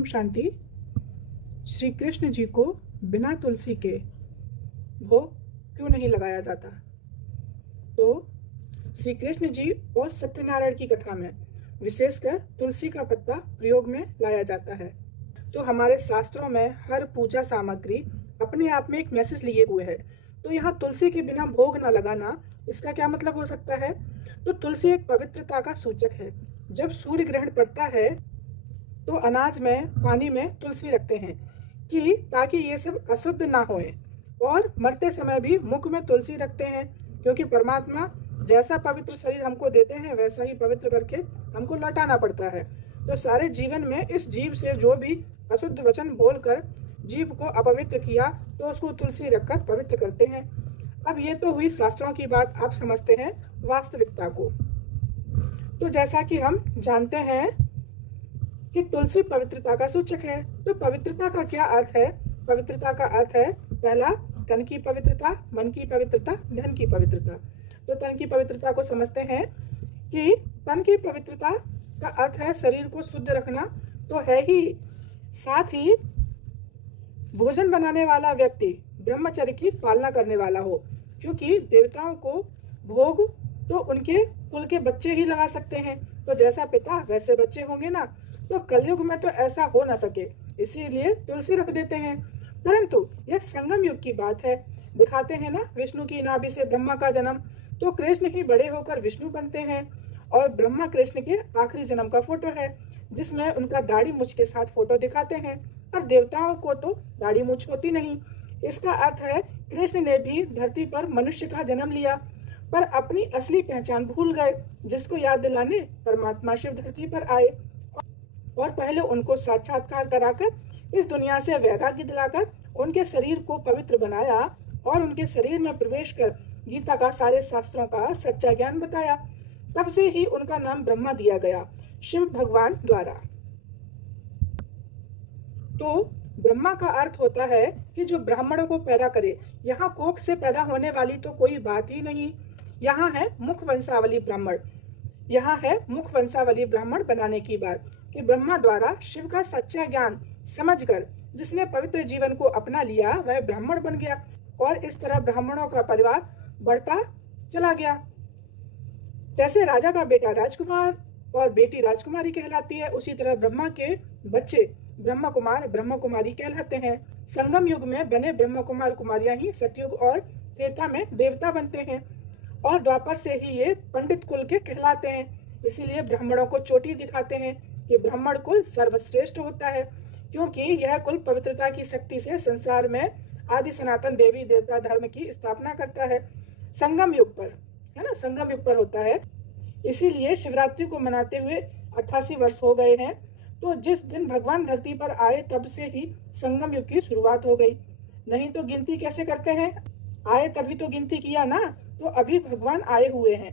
ओम शांति। श्री कृष्ण जी को बिना तुलसी के भोग क्यों नहीं लगाया जाता? तो श्री कृष्ण जी और सत्यनारायण की कथा में विशेषकर तुलसी का पत्ता प्रयोग में लाया जाता है। तो हमारे शास्त्रों में हर पूजा सामग्री अपने आप में एक मैसेज लिए हुए है। तो यहाँ तुलसी के बिना भोग न लगाना, इसका क्या मतलब हो सकता है? तो तुलसी एक पवित्रता का सूचक है। जब सूर्य ग्रहण पड़ता है तो अनाज में, पानी में तुलसी रखते हैं कि ताकि ये सब अशुद्ध ना होए, और मरते समय भी मुख में तुलसी रखते हैं, क्योंकि परमात्मा जैसा पवित्र शरीर हमको देते हैं वैसा ही पवित्र करके हमको लौटाना पड़ता है। तो सारे जीवन में इस जीव से जो भी अशुद्ध वचन बोलकर जीव को अपवित्र किया तो उसको तुलसी रखकर पवित्र करते हैं। अब ये तो हुई शास्त्रों की बात, आप समझते हैं वास्तविकता को। तो जैसा कि हम जानते हैं कि तुलसी पवित्रता का सूचक है। तो पवित्रता का क्या अर्थ है? पवित्रता का अर्थ है, पहला तन की पवित्रता, मन की पवित्रता, धन की पवित्रता। तो तन की पवित्रता को समझते हैं कि तन की पवित्रता का अर्थ है शरीर को शुद्ध रखना, तो है ही। साथ ही भोजन बनाने वाला व्यक्ति ब्रह्मचर्य की पालना करने वाला हो, क्योंकि देवताओं को भोग तो उनके कुल के बच्चे ही लगा सकते हैं। तो जैसा पिता वैसे बच्चे होंगे ना। तो कलयुग में तो ऐसा हो ना सके, इसीलिए तुलसी रख देते हैं। परंतु यह संगम युग की बात है। दिखाते हैं ना विष्णु की नाभि से ब्रह्मा का जन्म, तो कृष्ण ही बड़े होकर विष्णु बनते हैं। और ब्रह्मा कृष्ण के आखिरी जन्म का फोटो है, जिसमें उनका दाढ़ी मूछ के साथ फोटो दिखाते हैं। और देवताओं को तो दाढ़ी मूछ होती नहीं। इसका अर्थ है कृष्ण ने भी धरती पर मनुष्य का जन्म लिया, पर अपनी असली पहचान भूल गए, जिसको याद दिलाने परमात्मा शिव धरती पर आए और पहले उनको साक्षात्कार कराकर इस दुनिया से वैराग्य दिलाकर उनके शरीर को पवित्र बनाया और उनके शरीर में प्रवेश कर गीता का, सारे शास्त्रों का सच्चा ज्ञान बताया। तब से ही उनका नाम ब्रह्मा दिया गया, शिव भगवान द्वारा। तो ब्रह्मा का अर्थ होता है कि जो ब्राह्मणों को पैदा करे। यहाँ कोख से पैदा होने वाली तो कोई बात ही नहीं। यहाँ है मुख वंशावली ब्राह्मण। यहाँ है मुख वंशावली ब्राह्मण बनाने की बात कि ब्रह्मा द्वारा शिव का सच्चा ज्ञान समझकर जिसने पवित्र जीवन को अपना लिया वह ब्राह्मण बन गया, और इस तरह ब्राह्मणों का परिवार बढ़ता चला गया। जैसे राजा का बेटा राजकुमार और बेटी राजकुमारी कहलाती है, उसी तरह ब्रह्मा के बच्चे ब्रह्म कुमार ब्रह्म कुमारी कहलाते हैं। संगम युग में बने ब्रह्म कुमार कुमारियां ही सतयुग और त्रेता में देवता बनते हैं, और द्वापर से ही ये पंडित कुल के कहलाते हैं। इसीलिए ब्राह्मणों को चोटी दिखाते हैं कि ब्राह्मण कुल सर्वश्रेष्ठ होता है, क्योंकि यह कुल पवित्रता की शक्ति से संसार में आदि सनातन देवी देवता धर्म की स्थापना करता है। संगम युग पर, है ना, संगम युग पर होता है। इसीलिए शिवरात्रि को मनाते हुए 88 वर्ष हो गए हैं। तो जिस दिन भगवान धरती पर आए तब से ही संगम युग की शुरुआत हो गई। नहीं तो गिनती कैसे करते हैं? आए तभी तो गिनती किया ना। तो अभी भगवान आए हुए हैं,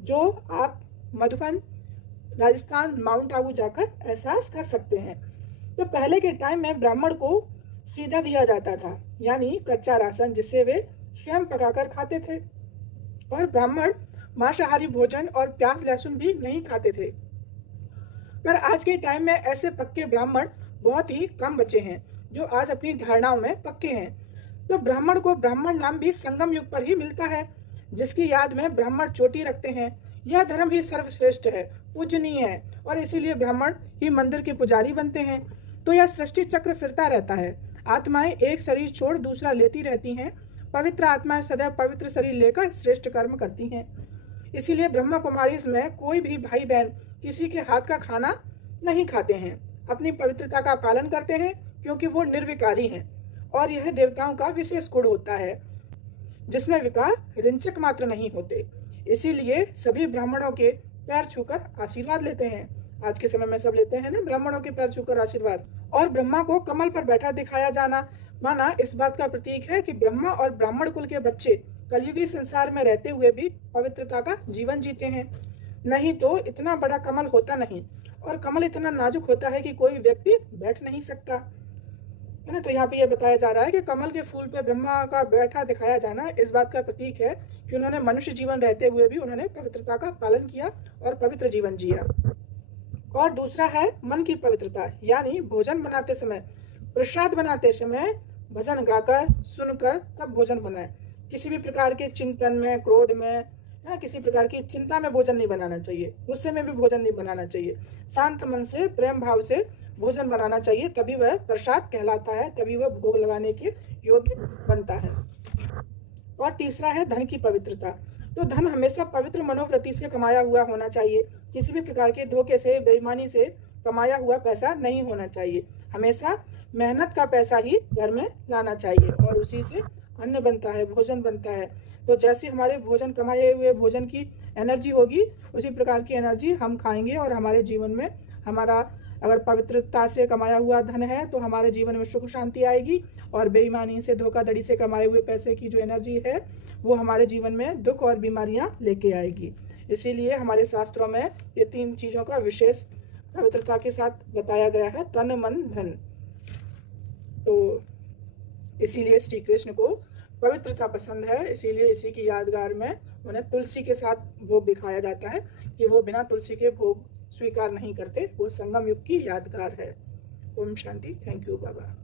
जो आप मधुबन, राजस्थान, माउंट आबू जाकर एहसास कर सकते हैं। तो पहले के टाइम में ब्राह्मण को सीधा दिया जाता था, यानी कच्चा राशन, जिससे वे स्वयं पकाकर खाते थे। और ब्राह्मण मांसाहारी भोजन और प्याज लहसुन भी नहीं खाते थे। पर आज के टाइम में ऐसे पक्के ब्राह्मण बहुत ही कम बचे हैं, जो आज अपनी धारणाओं में पक्के हैं। तो ब्राह्मण को ब्राह्मण नाम भी संगम युग पर ही मिलता है, जिसकी याद में ब्राह्मण चोटी रखते हैं। यह धर्म ही सर्वश्रेष्ठ है, पूजनीय है, और इसीलिए ब्राह्मण ही मंदिर के पुजारी बनते हैं। तो यह सृष्टि चक्र फिरता रहता है। आत्माएं एक शरीर छोड़ दूसरा लेती रहती हैं। पवित्र आत्माएं सदैव पवित्र शरीर लेकर श्रेष्ठ कर्म करती हैं। इसीलिए ब्रह्मा कुमारी में कोई भी भाई बहन किसी के हाथ का खाना नहीं खाते हैं, अपनी पवित्रता का पालन करते हैं, क्योंकि वो निर्विकारी हैं। और यह देवताओं का विशेष गुण होता है, जिसमें विकार रिंचक मात्र नहीं होते। इसीलिए सभी ब्राह्मणों के पैर छूकर आशीर्वाद लेते हैं। आज के समय में सब लेते हैं ना ब्राह्मणों के पैर छूकर आशीर्वाद। और ब्रह्मा को कमल पर बैठा दिखाया जाना माना इस बात का प्रतीक है कि ब्रह्मा और ब्राह्मण कुल के बच्चे कलयुगी संसार में रहते हुए भी पवित्रता का जीवन जीते हैं। नहीं तो इतना बड़ा कमल होता नहीं, और कमल इतना नाजुक होता है कि कोई व्यक्ति बैठ नहीं सकता, है ना। तो यहाँ पे यह बताया जा रहा है कि कमल के फूल पे ब्रह्मा का बैठा दिखाया जाना इस बात का प्रतीक है कि उन्होंने मनुष्य जीवन रहते हुए भी उन्होंने पवित्रता का पालन किया और पवित्र जीवन जिया। और दूसरा है मन की पवित्रता, यानी भोजन बनाते समय, प्रसाद बनाते समय भजन गाकर सुनकर तब भोजन बनाएं। किसी भी प्रकार के चिंतन में, क्रोध में, है ना, किसी प्रकार की चिंता में भोजन नहीं बनाना चाहिए, गुस्से में भी भोजन नहीं बनाना चाहिए। शांत मन से, प्रेम भाव से भोजन बनाना चाहिए, तभी वह प्रसाद कहलाता है, तभी वह भोग लगाने के योग्य बनता है। और तीसरा है धन की पवित्रता। तो धन हमेशा पवित्र मनोवृत्ति से कमाया हुआ होना चाहिए। किसी भी प्रकार के धोखे से, बेईमानी से कमाया हुआ पैसा नहीं होना चाहिए। हमेशा मेहनत का पैसा ही घर में लाना चाहिए और उसी से अन्न बनता है, भोजन बनता है। तो जैसे हमारे भोजन, कमाए हुए भोजन की एनर्जी होगी, उसी प्रकार की एनर्जी हम खाएंगे और हमारे जीवन में, हमारा अगर पवित्रता से कमाया हुआ धन है तो हमारे जीवन में सुख शांति आएगी, और बेईमानी से, धोखाधड़ी से कमाए हुए पैसे की जो एनर्जी है वो हमारे जीवन में दुख और बीमारियां लेके आएगी। इसीलिए हमारे शास्त्रों में ये 3 चीज़ों का विशेष पवित्रता के साथ बताया गया है, तन मन धन। तो इसीलिए श्री कृष्ण को पवित्रता पसंद है, इसीलिए इसी की यादगार में उन्हें तुलसी के साथ भोग दिखाया जाता है कि वो बिना तुलसी के भोग स्वीकार नहीं करते। वो संगम युग की यादगार है। ओम शांति। Thank you Baba.